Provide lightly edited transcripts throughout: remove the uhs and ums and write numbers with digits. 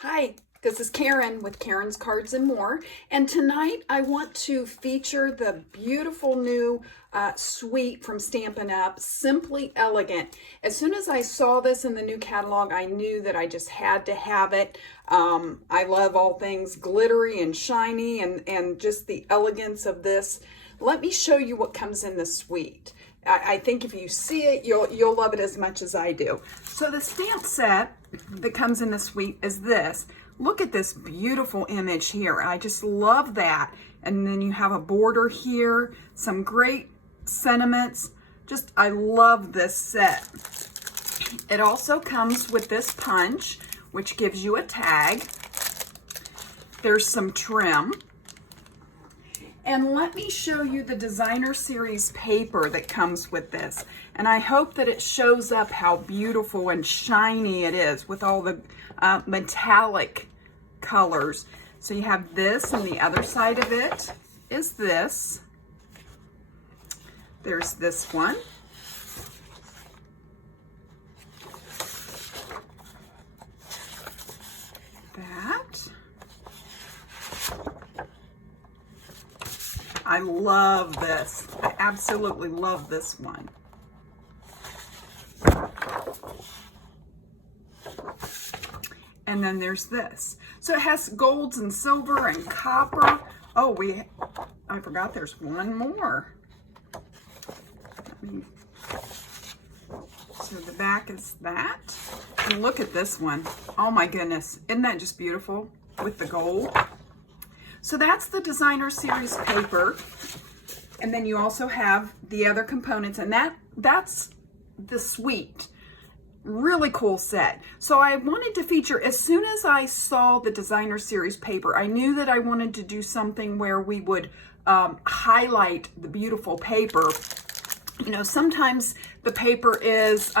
Hi, this is Karen with Karen's Cards and More, and tonight I want to feature the beautiful new suite from Stampin' Up, Simply Elegant. As soon as I saw this in the new catalog, I knew that I just had to have it. I love all things glittery and shiny and just the elegance of this. Let me show you what comes in the suite. I think if you see it, you'll love it as much as I do. So the stamp set that comes in the suite is this. Look at this beautiful image here. I just love that. And then you have a border here, some great sentiments. Just, I love this set. It also comes with this punch, which gives you a tag. There's some trim. And let me show you the designer series paper that comes with this. And I hope that it shows up how beautiful and shiny it is with all the metallic colors. So you have this, and the other side of it is this. There's this one. That. I love this. I absolutely love this one. And then there's this. So it has golds and silver and copper. Oh, I forgot there's one more. So the back is that. And look at this one. Oh my goodness. Isn't that just beautiful with the gold? So that's the designer series paper. And then you also have the other components, and that's the suite. Really cool set. So I wanted to feature, as soon as I saw the designer series paper, I knew that I wanted to do something where we would highlight the beautiful paper. You know, sometimes the paper is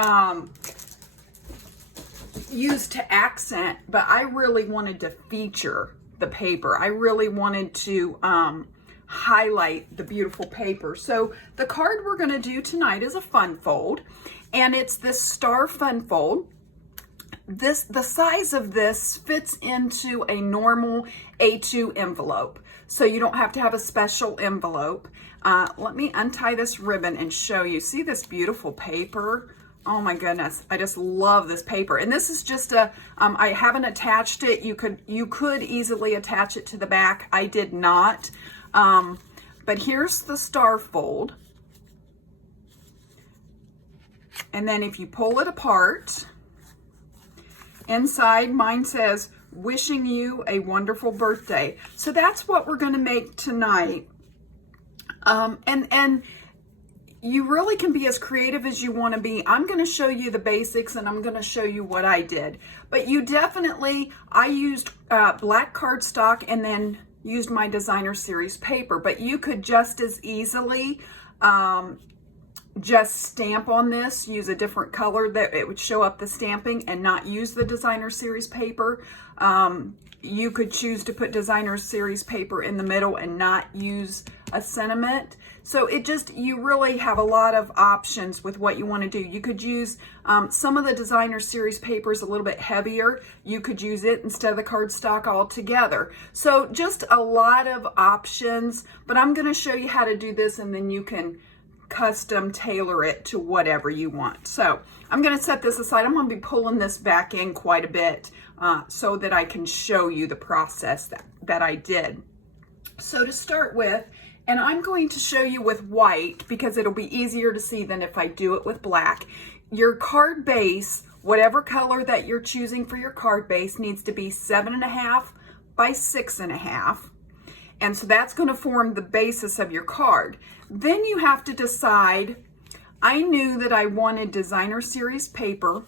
used to accent, but I really wanted to feature the paper. I really wanted to highlight the beautiful paper. So the card we're going to do tonight is a fun fold, and it's this star fun fold. The size of this fits into a normal A2 envelope, so you don't have to have a special envelope. Let me untie this ribbon and show you. See this beautiful paper? Oh my goodness, I just love this paper. And this is just I haven't attached it. You could easily attach it to the back. I did not. But here's the star fold. And then if you pull it apart, inside mine says, "Wishing you a wonderful birthday." So that's what we're gonna make tonight. And you really can be as creative as you want to be. I'm going to show you the basics, and I'm going to show you what I did. But you definitely, I used black cardstock and then used my designer series paper. But you could just as easily just stamp on this, use a different color that it would show up the stamping, and not use the designer series paper. You could choose to put designer series paper in the middle and not use a sentiment. So it just, you really have a lot of options with what you want to do. You could use some of the designer series papers a little bit heavier. You could use it instead of the cardstock altogether. So just a lot of options, but I'm going to show you how to do this, and then you can custom tailor it to whatever you want. So I'm going to set this aside. I'm going to be pulling this back in quite a bit so that I can show you the process that I did. So to start with, and I'm going to show you with white because it'll be easier to see than if I do it with black. Your card base, whatever color that you're choosing for your card base, needs to be 7.5 by 6.5. And so that's going to form the basis of your card. Then you have to decide, I knew that I wanted designer series paper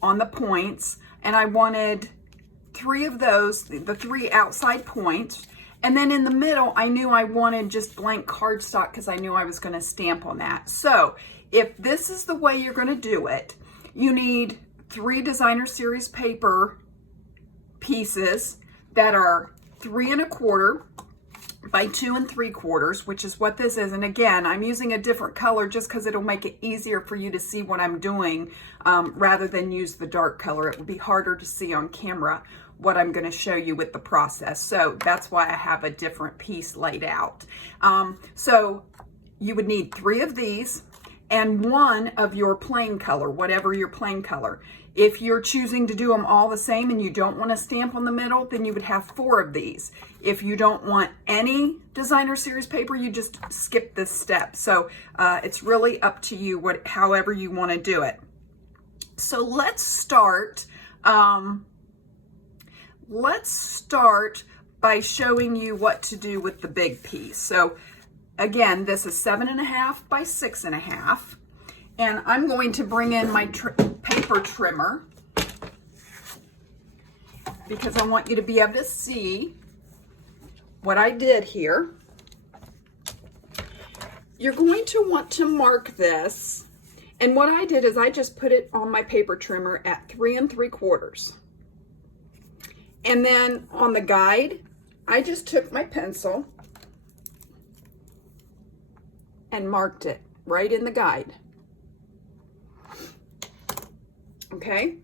on the points, and I wanted 3 of those, the 3 outside points. And then in the middle, I knew I wanted just blank cardstock because I knew I was going to stamp on that. So if this is the way you're going to do it, you need 3 designer series paper pieces that are 3 1/4 by 2 3/4, which is what this is. And again, I'm using a different color just because it'll make it easier for you to see what I'm doing rather than use the dark color. It will be harder to see on camera what I'm going to show you with the process. So that's why I have a different piece laid out. So you would need 3 of these and 1 of your plain color, whatever your plain color. If you're choosing to do them all the same and you don't want to stamp on the middle, then you would have 4 of these. If you don't want any designer series paper, you just skip this step. So it's really up to you, however you want to do it. So let's start. Let's start by showing you what to do with the big piece. So again, this is 7.5 by 6.5. And I'm going to bring in my paper trimmer because I want you to be able to see what I did here. You're going to want to mark this. And what I did is I just put it on my paper trimmer at 3 3/4. And then on the guide, I just took my pencil and marked it right in the guide. Okay,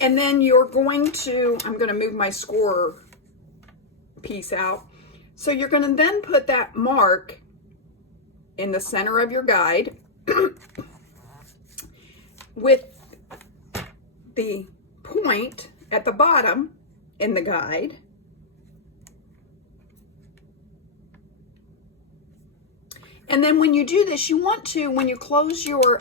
and then you're going to, I'm going to move my score piece out. So you're going to then put that mark in the center of your guide with the point at the bottom in the guide. And then when you do this, you want to, when you close your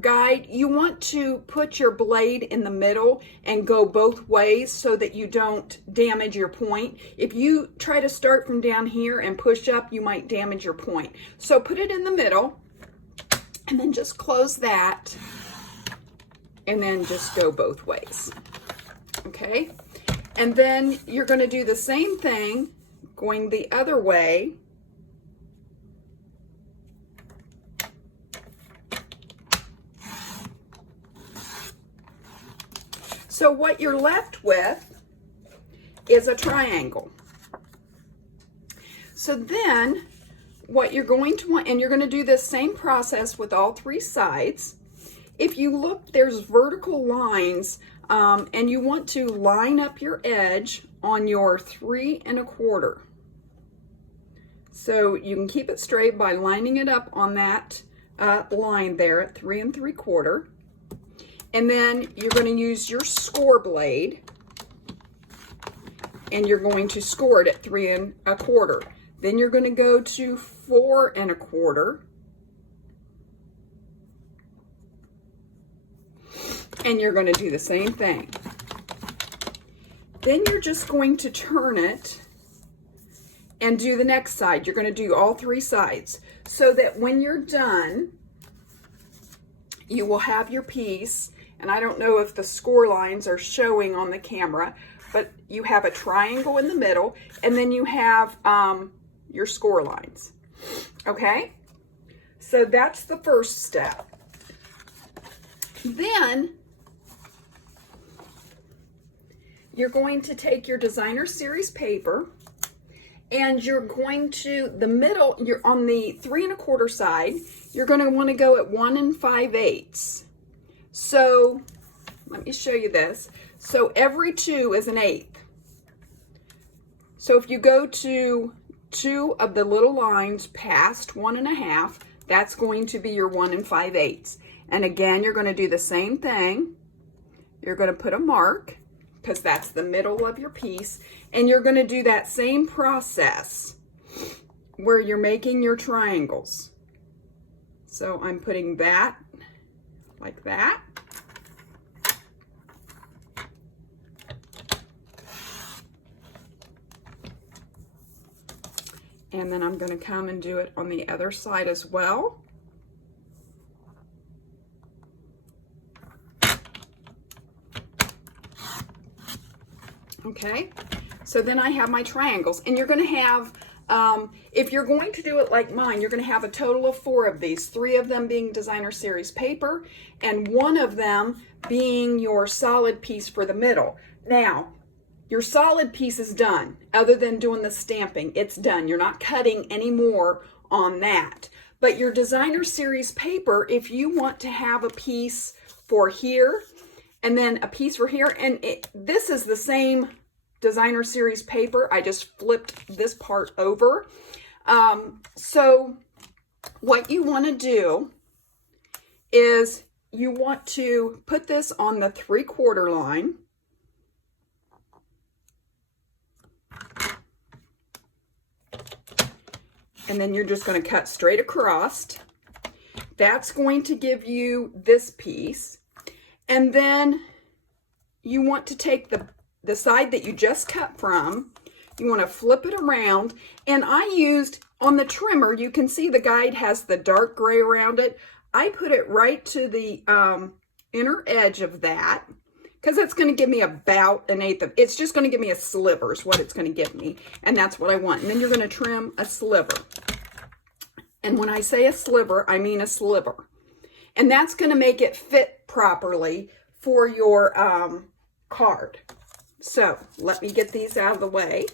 guide, you want to put your blade in the middle and go both ways so that you don't damage your point. If you try to start from down here and push up, you might damage your point. So put it in the middle and then just close that and then just go both ways. Okay, and then you're going to do the same thing going the other way. So what you're left with is a triangle. So then what you're going to want, and you're going to do this same process with all 3 sides. If you look, there's vertical lines, and you want to line up your edge on your 3 1/4. So you can keep it straight by lining it up on that line there at 3 3/4. And then you're going to use your score blade and you're going to score it at 3 1/4. Then you're going to go to 4 1/4. And you're going to do the same thing. Then you're just going to turn it and do the next side. You're going to do all 3 sides so that when you're done, you will have your piece. And I don't know if the score lines are showing on the camera, but you have a triangle in the middle, and then you have your score lines. Okay? So that's the first step. Then you're going to take your designer series paper and you're going to, the middle, you're on the 3 1/4 side, you're going to want to go at 1 5/8. So let me show you this. So every 2 is an 1/8. So if you go to 2 of the little lines past 1 1/2, that's going to be your 1 5/8. And again, you're going to do the same thing. You're going to put a mark because that's the middle of your piece. And you're going to do that same process where you're making your triangles. So I'm putting that like that. And then I'm going to come and do it on the other side as well. Okay, so then I have my triangles, and you're going to have, if you're going to do it like mine, you're going to have a total of 4 of these, 3 of them being designer series paper, and 1 of them being your solid piece for the middle. Now, your solid piece is done. Other than doing the stamping, it's done. You're not cutting any more on that. But your designer series paper, if you want to have a piece for here and then a piece for here, and this is the same designer series paper, I just flipped this part over. So what you want to do is you want to put this on the 3/4 line. And then you're just going to cut straight across. That's going to give you this piece. And then you want to take the side that you just cut from, you want to flip it around. And I used, on the trimmer, you can see the guide has the dark gray around it. I put it right to the inner edge of that, because it's going to give me about 1/8 of, it's just going to give me a sliver is what it's going to give me. And that's what I want. And then you're going to trim a sliver. And when I say a sliver, I mean a sliver. And that's going to make it fit properly for your card. So let me get these out of the way.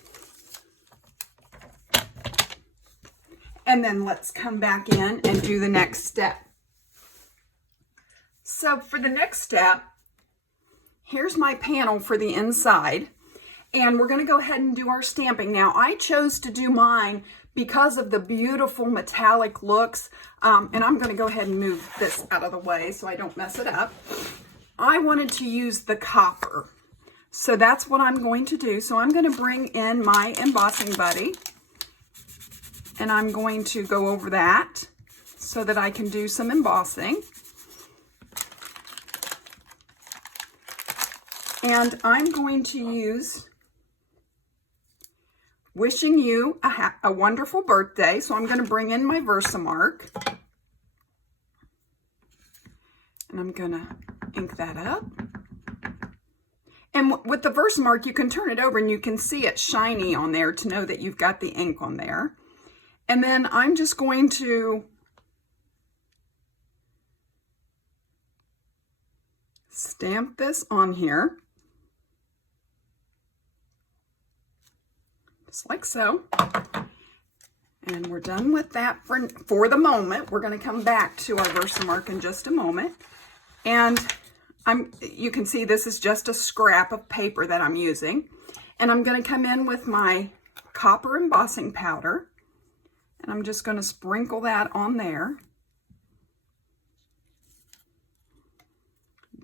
And then let's come back in and do the next step. So for the next step, here's my panel for the inside, and we're going to go ahead and do our stamping. Now, I chose to do mine because of the beautiful metallic looks, and I'm going to go ahead and move this out of the way so I don't mess it up. I wanted to use the copper, so that's what I'm going to do. So I'm going to bring in my embossing buddy, and I'm going to go over that so that I can do some embossing. And I'm going to use Wishing You a Wonderful Birthday. So I'm going to bring in my Versamark. And I'm going to ink that up. And with the Versamark, you can turn it over and you can see it shiny on there to know that you've got the ink on there. And then I'm just going to stamp this on here. Just like so. And we're done with that for the moment. We're going to come back to our Versamark in just a moment. And you can see this is just a scrap of paper that I'm using. And I'm going to come in with my copper embossing powder. And I'm just going to sprinkle that on there.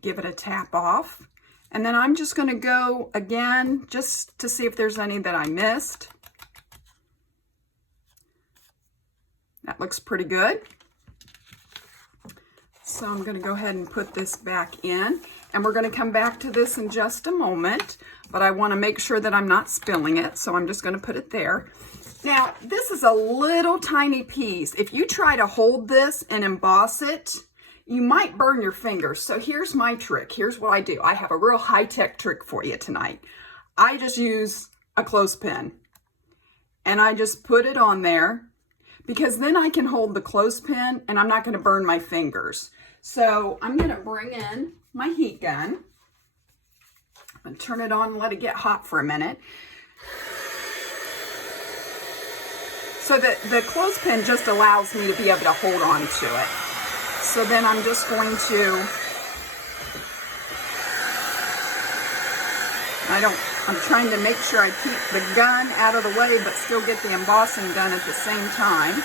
Give it a tap off. And then I'm just going to go again just to see if there's any that I missed. That looks pretty good. So I'm going to go ahead and put this back in. And we're going to come back to this in just a moment. But I want to make sure that I'm not spilling it. So I'm just going to put it there. Now, this is a little tiny piece. If you try to hold this and emboss it, you might burn your fingers. So here's my trick. Here's what I do. I have a real high-tech trick for you tonight. I just use a clothespin. And I just put it on there, because then I can hold the clothespin and I'm not going to burn my fingers. So I'm going to bring in my heat gun. I'm going to turn it on and let it get hot for a minute. So the clothespin just allows me to be able to hold on to it. So then I'm just going to, I'm trying to make sure I keep the gun out of the way, but still get the embossing done at the same time.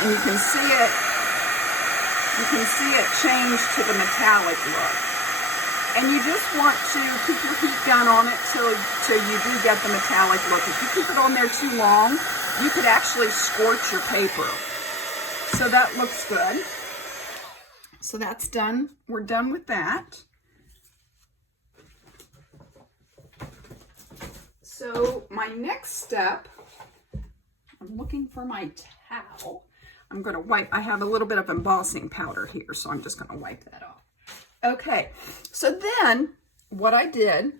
And you can see it change to the metallic look. And you just want to keep your heat gun on it till you do get the metallic look. If you keep it on there too long, you could actually scorch your paper. So that looks good. So that's done. We're done with that. So my next step, I'm looking for my towel. I'm going to wipe. I have a little bit of embossing powder here, so I'm just going to wipe that off. Okay, so then what I did,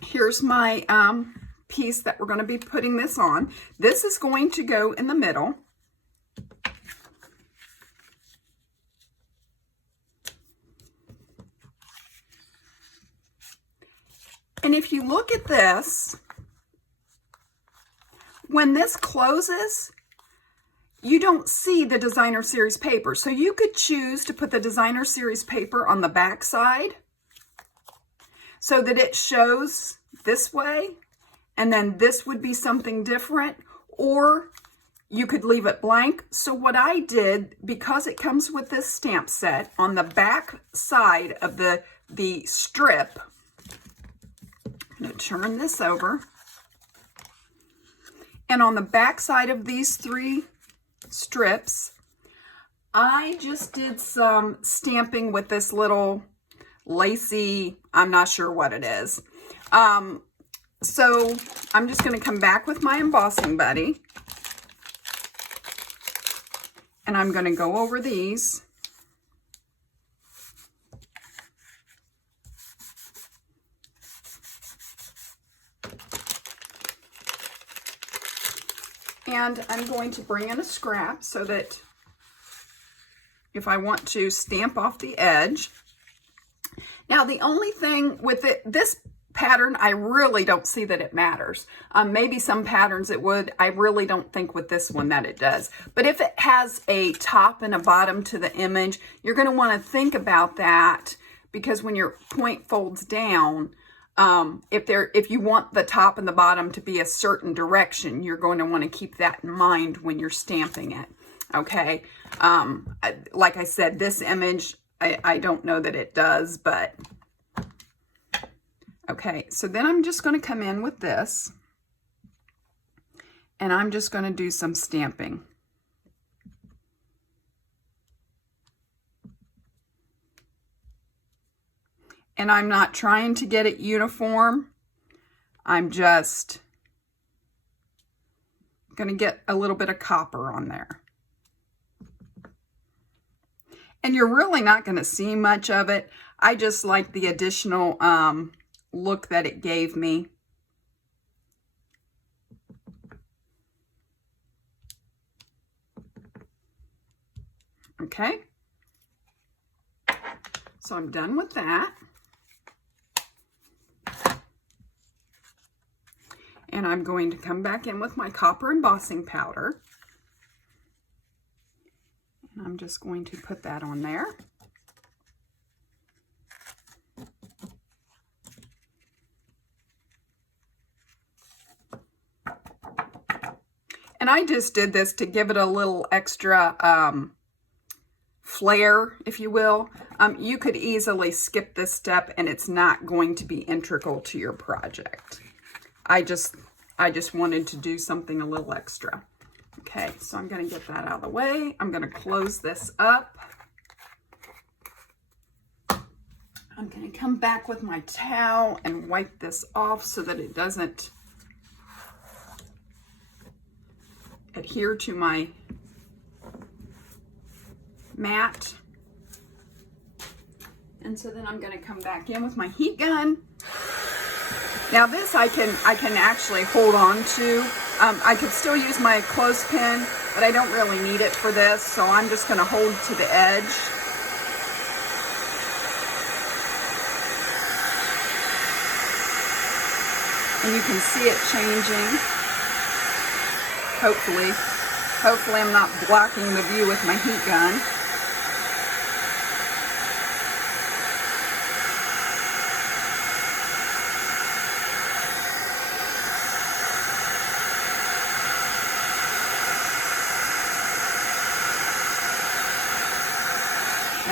here's my piece that we're going to be putting this on. This is going to go in the middle. And if you look at this, when this closes, you don't see the designer series paper. So you could choose to put the designer series paper on the back side so that it shows this way, and then this would be something different, or you could leave it blank. So what I did, because it comes with this stamp set, on the back side of the strip, I'm going to turn this over, and on the back side of these 3 strips, I just did some stamping with this little lacy, I'm not sure what it is. So I'm just going to come back with my embossing buddy, and I'm going to go over these. And I'm going to bring in a scrap so that if I want to stamp off the edge. Now, the only thing with this pattern, I really don't see that it matters. Maybe some patterns it would. I really don't think with this one that it does. But if it has a top and a bottom to the image, you're going to want to think about that, because when your point folds down, if you want the top and the bottom to be a certain direction, you're going to want to keep that in mind when you're stamping it. Okay. Like I said, this image, I don't know that it does, but okay. So then I'm just going to come in with this, and I'm just going to do some stamping. And I'm not trying to get it uniform. I'm just going to get a little bit of copper on there. And you're really not going to see much of it. I just like the additional look that it gave me. Okay. So I'm done with that. And I'm going to come back in with my copper embossing powder. And I'm just going to put that on there. And I just did this to give it a little extra flair, if you will. You could easily skip this step and it's not going to be integral to your project. I just wanted to do something a little extra. Okay, so I'm going to get that out of the way. I'm going to close this up. I'm going to come back with my towel and wipe this off so that it doesn't adhere to my mat. And so then I'm going to come back in with my heat gun. Now this I can actually hold on to. I could still use my clothespin, but I don't really need it for this, so I'm just going to hold to the edge. And you can see it changing. Hopefully I'm not blocking the view with my heat gun.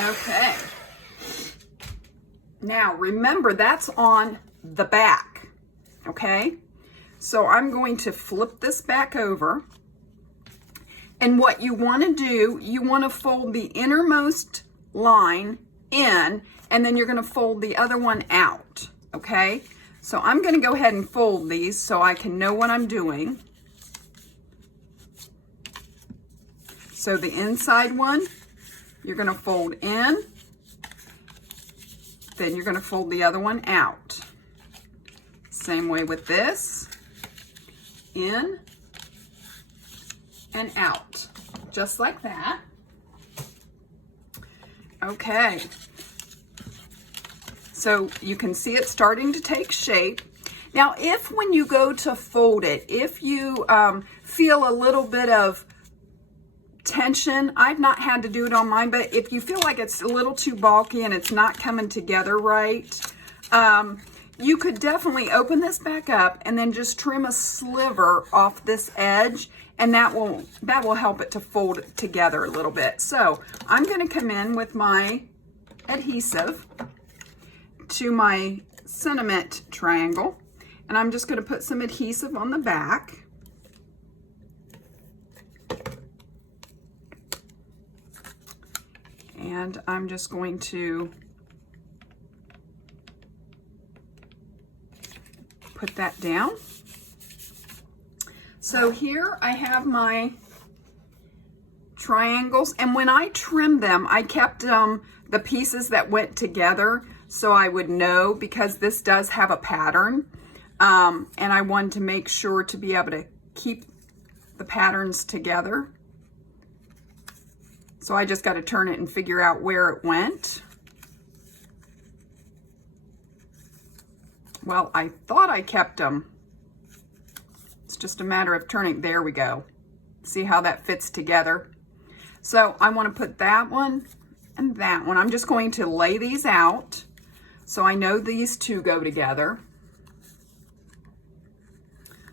Okay. Now remember, that's on the back. Okay. So I'm going to flip this back over. And what you want to do, you want to fold the innermost line in, and then you're going to fold the other one out. Okay. So I'm going to go ahead and fold these so I can know what I'm doing. So the inside one, you're going to fold in, then you're going to fold the other one out. Same way with this, in and out, just like that. Okay. So you can see it starting to take shape. Now, if when you go to fold it, if you feel a little bit of tension, I've not had to do it on mine, but if you feel like it's a little too bulky and it's not coming together right, you could definitely open this back up and then just trim a sliver off this edge, and that will help it to fold together a little bit. So I'm going to come in with my adhesive to my sentiment triangle, and I'm just going to put some adhesive on the back. And I'm just going to put that down. So here I have my triangles, and when I trimmed them, I kept the pieces that went together so I would know, because this does have a pattern, and I wanted to make sure to be able to keep the patterns together. So I just got to turn it and figure out where it went. Well, I thought I kept them. It's just a matter of turning. There we go. See how that fits together? So I want to put that one and that one. I'm just going to lay these out so I know these two go together.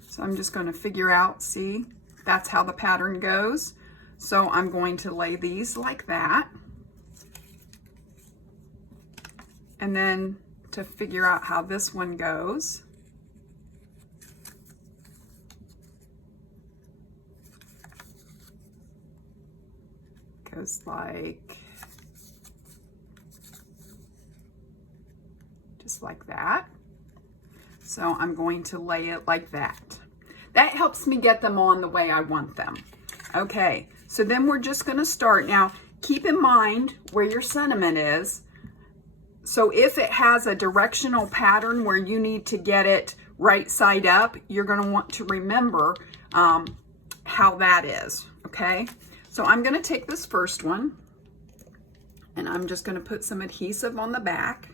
So I'm just going to figure out, see, that's how the pattern goes. So I'm going to lay these like that. And then to figure out how this one goes, goes like, just like that. So I'm going to lay it like that. That helps me get them on the way I want them. Okay, so then we're just going to start. Now, keep in mind where your sentiment is. So if it has a directional pattern where you need to get it right side up, you're going to want to remember how that is, okay? So I'm going to take this first one, and I'm just going to put some adhesive on the back.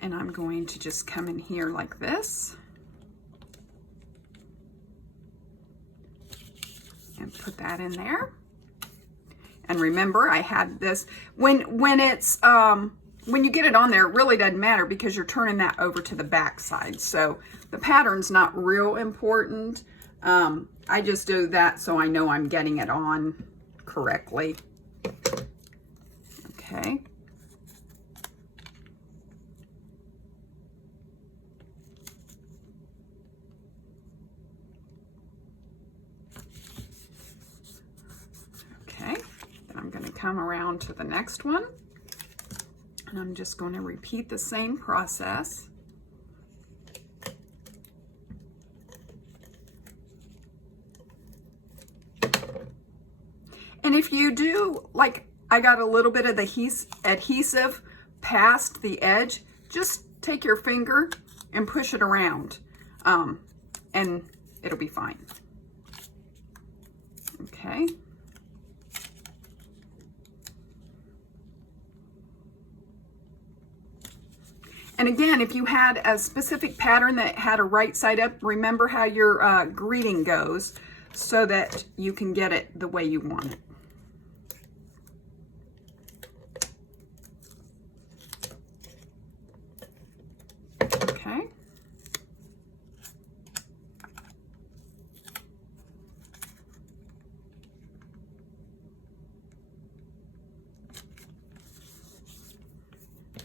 And I'm going to just come in here like this. And put that in there. And remember, I had this, when you get it on there, it really doesn't matter because you're turning that over to the back side. So the pattern's not real important. I just do that so I know I'm getting it on correctly. Okay. I'm going to come around to the next one, and I'm just going to repeat the same process. And if you do, like I got a little bit of the adhesive past the edge, just take your finger and push it around, and it'll be fine. Okay. And again, if you had a specific pattern that had a right side up, remember how your greeting goes so that you can get it the way you want it. Okay.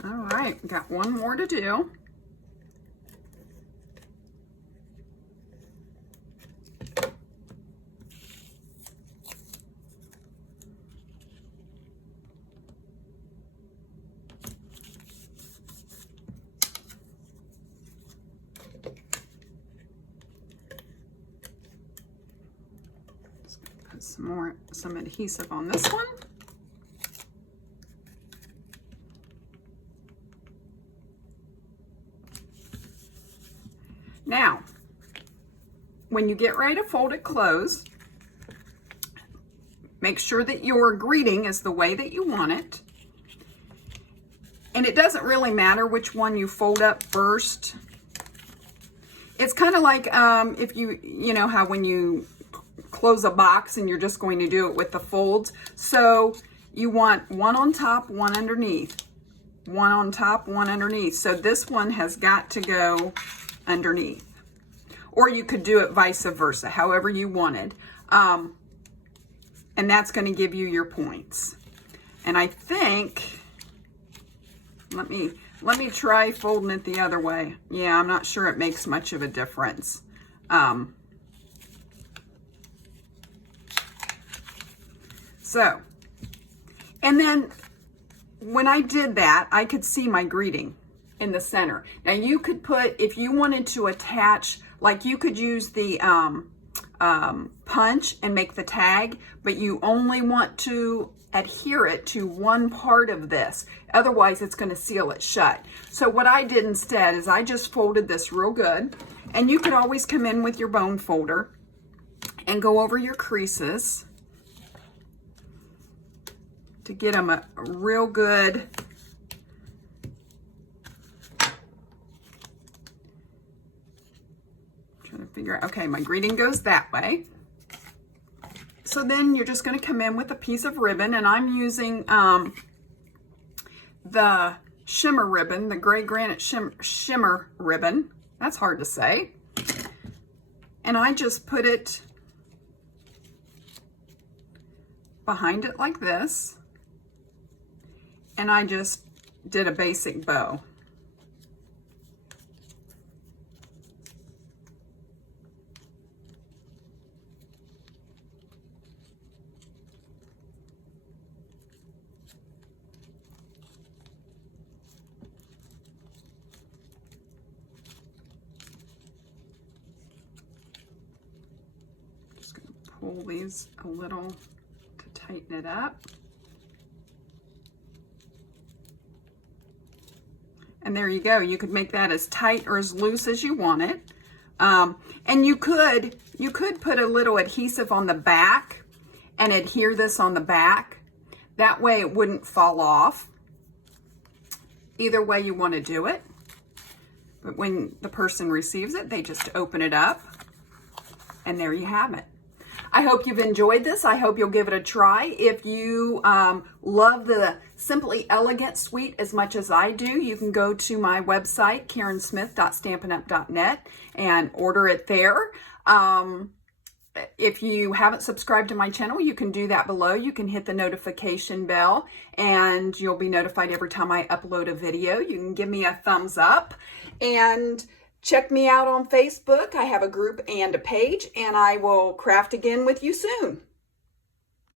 All right, we got one more to do. Just gonna put some adhesive on this one. Now, when you get ready to fold it close, make sure that your greeting is the way that you want it. And it doesn't really matter which one you fold up first. It's kind of like if you know how when you close a box and you're just going to do it with the folds. So you want one on top, one underneath. One on top, one underneath. So this one has got to go underneath. Or you could do it vice versa, however you wanted. And that's going to give you your points. And I think, let me try folding it the other way. Yeah, I'm not sure it makes much of a difference. So, and then when I did that, I could see my greeting in the center. Now you could put, if you wanted to attach, like you could use the punch and make the tag, but you only want to adhere it to one part of this. Otherwise, it's going to seal it shut. So what I did instead is I just folded this real good. And you could always come in with your bone folder and go over your creases to get them a real good figure out, okay, my greeting goes that way. So then you're just going to come in with a piece of ribbon, and I'm using the shimmer ribbon, the gray granite shimmer ribbon. That's hard to say. And I just put it behind it like this, and I just did a basic bow. Pull these a little to tighten it up. And there you go. You could make that as tight or as loose as you want it. And you could put a little adhesive on the back and adhere this on the back. That way it wouldn't fall off. Either way you want to do it. But when the person receives it, they just open it up. And there you have it. I hope you've enjoyed this. I hope you'll give it a try. If you love the Simply Elegant suite as much as I do, you can go to my website, karensmith.stampinup.net, and order it there. If you haven't subscribed to my channel, you can do that below. You can hit the notification bell, and you'll be notified every time I upload a video. You can give me a thumbs up, and check me out on Facebook. I have a group and a page, and I will craft again with you soon.